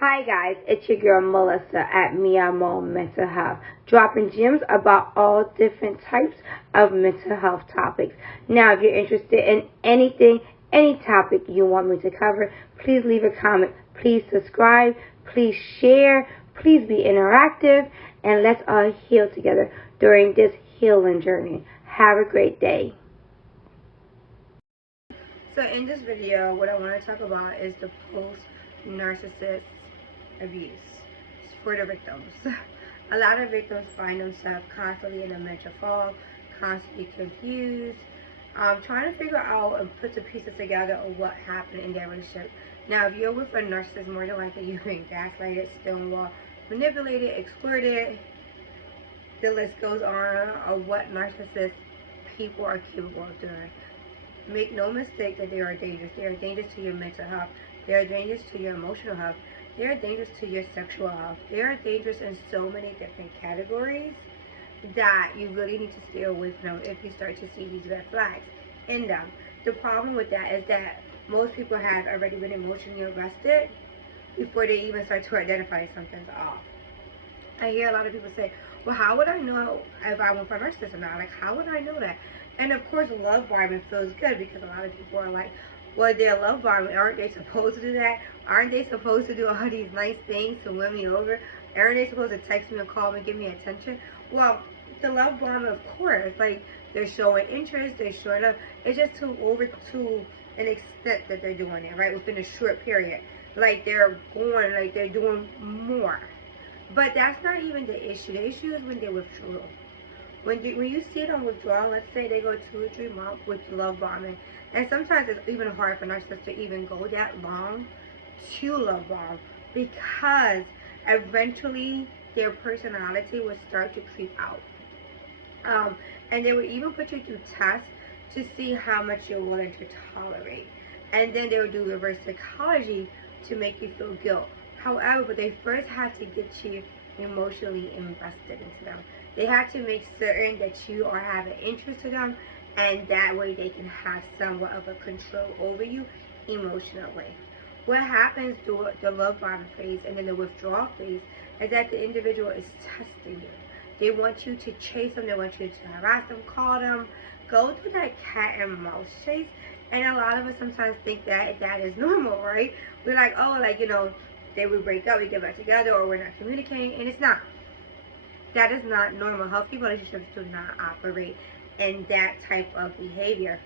Hi guys, it's your girl Melissa at Miyamo Mental Health, dropping gems about all different types of mental health topics. Now, if you're interested in anything, any topic you want me to cover, please leave a comment, please subscribe, please share, please be interactive, and let's all heal together during this healing journey. Have a great day. So in this video, what I want to talk about is the post-narcissist abuse for the victims. A lot of victims find themselves constantly in a mental fog, constantly confused, trying to figure out and put the pieces together of what happened in their relationship. Now, if you're with a narcissist, more than likely you've been gaslighted, stonewalled, manipulated, exploited. The list goes on of what narcissist people are capable of doing. Make no mistake that they are dangerous. They are dangerous to your mental health. They are dangerous to your emotional health. They are dangerous to your sexual health. They are dangerous in so many different categories that you really need to stay away from them if you start to see these red flags in them. The problem with that is that most people have already been emotionally arrested before they even start to identify something's off. I hear a lot of people say, well, how would I know if I went for a narcissist or not? Like, how would I know that? And of course, love bombing feels good because a lot of people are like, well, they're love bombing. Aren't they supposed to do that? Aren't they supposed to do all these nice things to win me over? Aren't they supposed to text me or call me and give me attention? Well, the love bombing, of course, like, they're showing interest, they're showing up. It's just to an extent that they're doing it, right? Within a short period. Like, they're doing more. But that's not even the issue. The issue is when they withdraw. When you see them withdraw, let's say they go 2 or 3 months with love bombing, and sometimes it's even hard for narcissists to even go that long to love bomb because eventually their personality will start to creep out. And they will even put you through tests to see how much you're willing to tolerate. And then they will do reverse psychology to make you feel guilt. However, they first have to get you emotionally invested into them. They have to make certain that you are having interest in them, and that way they can have somewhat of a control over you emotionally. What happens through the love bombing phase and then the withdrawal phase is that the individual is testing you. They want you to chase them, they want you to harass them, call them, go through that cat and mouse chase. And a lot of us sometimes think that that is normal, right? We're like, oh, like, they would break up, we get back together, or we're not communicating, and it's not. That is not normal. Healthy relationships do not operate in that type of behavior.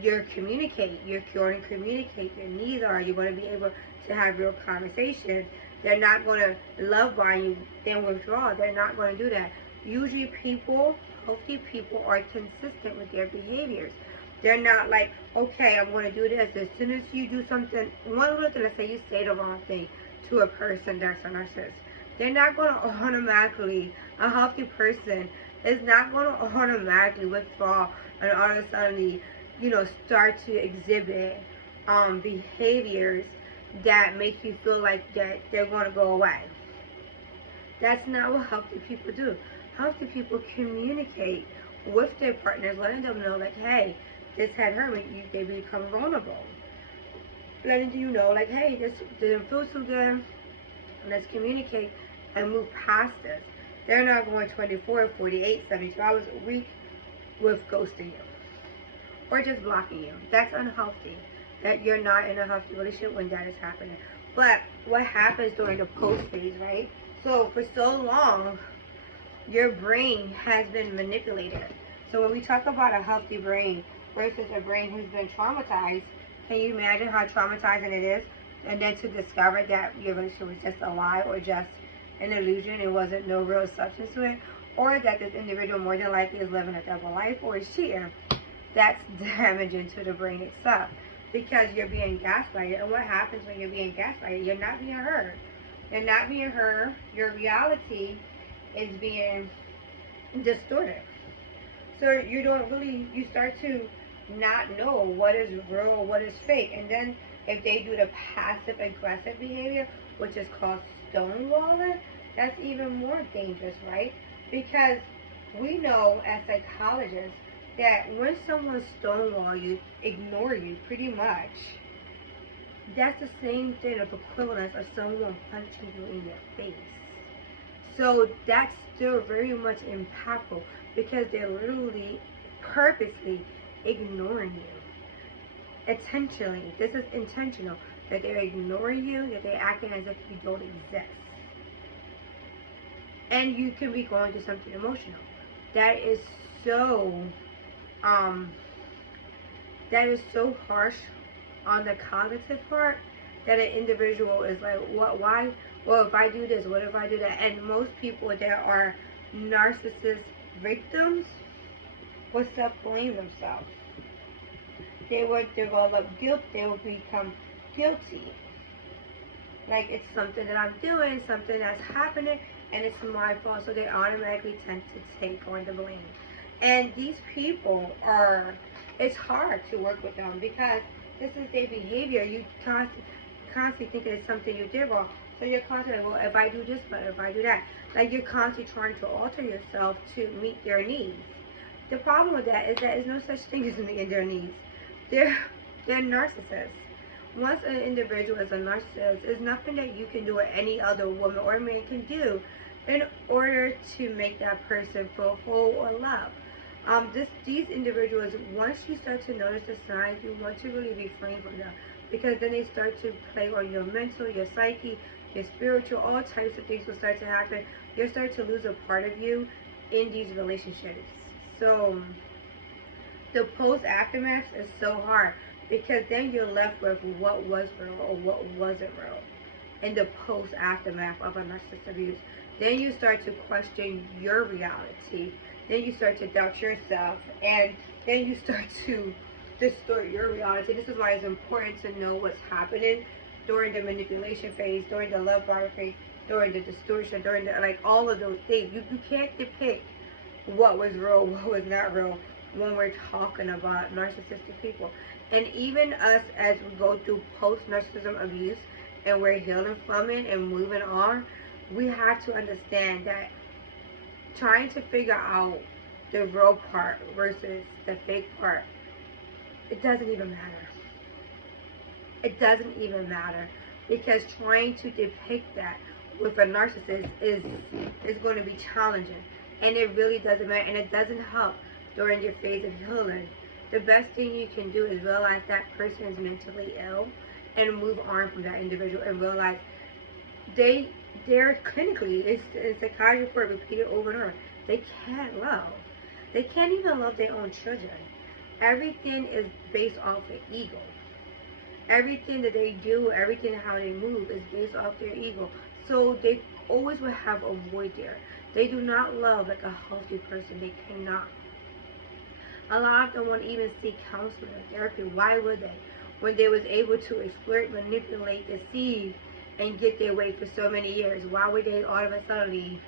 You're going to communicate your needs are, you're going to be able to have real conversations. They're not going to love bomb you, then withdraw. They're not going to do that. Usually healthy people are consistent with their behaviors. They're not like, okay, I'm going to do this. As soon as you do something, let's say you say the wrong thing to a person that's a narcissist, they're not going to automatically, a healthy person is not going to automatically withdraw and all of a sudden, start to exhibit behaviors that make you feel like that they're going to go away. That's not what healthy people do. Healthy people communicate with their partners, letting them know, like, hey, this had hurt me. They become vulnerable. Letting you know, like, hey, this didn't feel too good. Let's communicate and move past this. They're not going 24, 48, 72 hours a week with ghosting you or just blocking you. That's unhealthy. That you're not in a healthy relationship when that is happening. But what happens during the post phase, right? So for so long, your brain has been manipulated. So when we talk about a healthy brain versus a brain who's been traumatized, can you imagine how traumatizing it is? And then to discover that your relationship was just a lie or just an illusion, it wasn't no real substance to it, or that this individual more than likely is living a double life or is cheating. That's damaging to the brain itself because you're being gaslighted. And what happens when you're being gaslighted? You're not being heard. You're not being heard. Your reality is being distorted. So you start to not know what is real or what is fake. And then if they do the passive aggressive behavior, which is called stonewalling, that's even more dangerous, right? Because we know as psychologists that when someone stonewall you, ignore you pretty much, That's the same thing of equivalence of someone punching you in your face. So that's still very much impactful because they're literally purposely ignoring you. Intentionally. This is intentional. That they're ignoring you, that they're acting as if you don't exist. And you can be going through something emotional. That is so harsh on the cognitive part that an individual is like, what, why? Well, if I do this, what if I do that? And most people that are narcissist victims will self-blame themselves. They would develop guilt. They will become guilty. Like, it's something that I'm doing, something that's happening, and it's my fault. So they automatically tend to take on the blame. And these people it's hard to work with them because this is their behavior. You constantly thinking it's something you did wrong. So you're constantly, well, if I do this, but if I do that. Like, you're constantly trying to alter yourself to meet their needs. The problem with that is that there's no such thing as meeting their needs. They're narcissists. Once an individual is a narcissist, there's nothing that you can do or any other woman or man can do in order to make that person feel whole or loved. These individuals, once you start to notice the signs, you want to really refrain from them, because then they start to play on your mental, your psyche, your spiritual, all types of things will start to happen. You'll start to lose a part of you in these relationships. So the post-aftermath is so hard, because then you're left with what was real or what wasn't real in the post-aftermath of a narcissistic abuse. Then you start to question your reality. Then you start to doubt yourself, and then you start to distort your reality. This is why it's important to know what's happening during the manipulation phase, during the love bombing phase, during the distortion, during the, like, all of those things. You can't depict what was real, what was not real when we're talking about narcissistic people. And even us, as we go through post-narcissism abuse and we're healing from it and moving on, we have to understand that trying to figure out the real part versus the fake part, it doesn't even matter. It doesn't even matter, because trying to depict that with a narcissist is going to be challenging, and it really doesn't matter, and it doesn't help during your phase of healing. The best thing you can do is realize that person is mentally ill and move on from that individual, and realize they're clinically, it's psychiatry report repeated over and over, they can't love. They can't even love their own children. Everything is based off their ego. Everything that they do, everything how they move is based off their ego. So they always will have a void there. They do not love like a healthy person. They cannot. A lot of them won't even seek counseling or therapy. Why would they? When they was able to exploit, manipulate, deceive, and get their way for so many years, why would they all of a sudden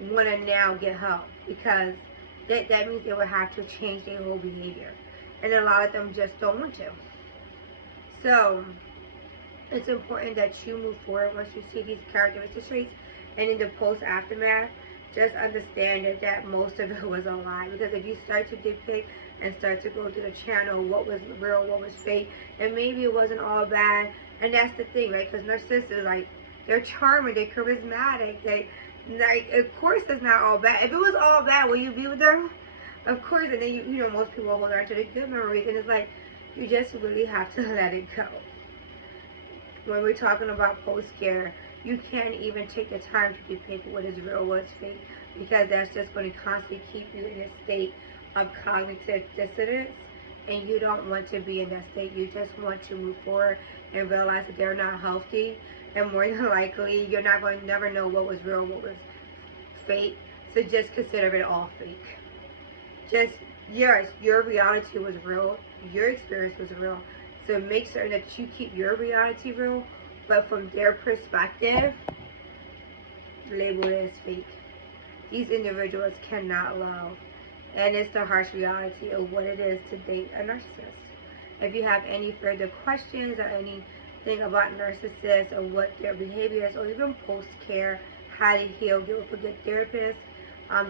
want to now get help? Because that means they would have to change their whole behavior. And a lot of them just don't want to. So it's important that you move forward once you see these characteristic traits, and in the post-aftermath, just understand that most of it was a lie. Because if you start to depict and start to go through the channel, what was real, what was fake, and maybe it wasn't all bad. And that's the thing, right? Because narcissists, like, they're charming, they're charismatic, of course it's not all bad. If it was all bad, will you be with them? Of course. And then you know, most people hold on to the good memories, and it's like, you just really have to let it go. When we're talking about post-care, you can't even take the time to depict what is real, what's fake, because that's just going to constantly keep you in a state of cognitive dissonance, and you don't want to be in that state. You just want to move forward and realize that they're not healthy, and more than likely, you're not going to never know what was real, what was fake, so just consider it all fake. Just, yes, your reality was real, your experience was real, so make certain that you keep your reality real, but from their perspective, label it as fake. These individuals cannot love, and it's the harsh reality of what it is to date a narcissist. If you have any further questions or anything about narcissists or what their behavior is, or even post-care, how to heal, get with a good therapist,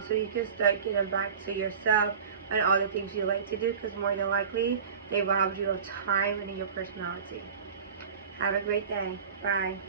so you can start getting back to yourself and all the things you like to do, because more than likely, they robbed you of time and in your personality. Have a great day. Bye.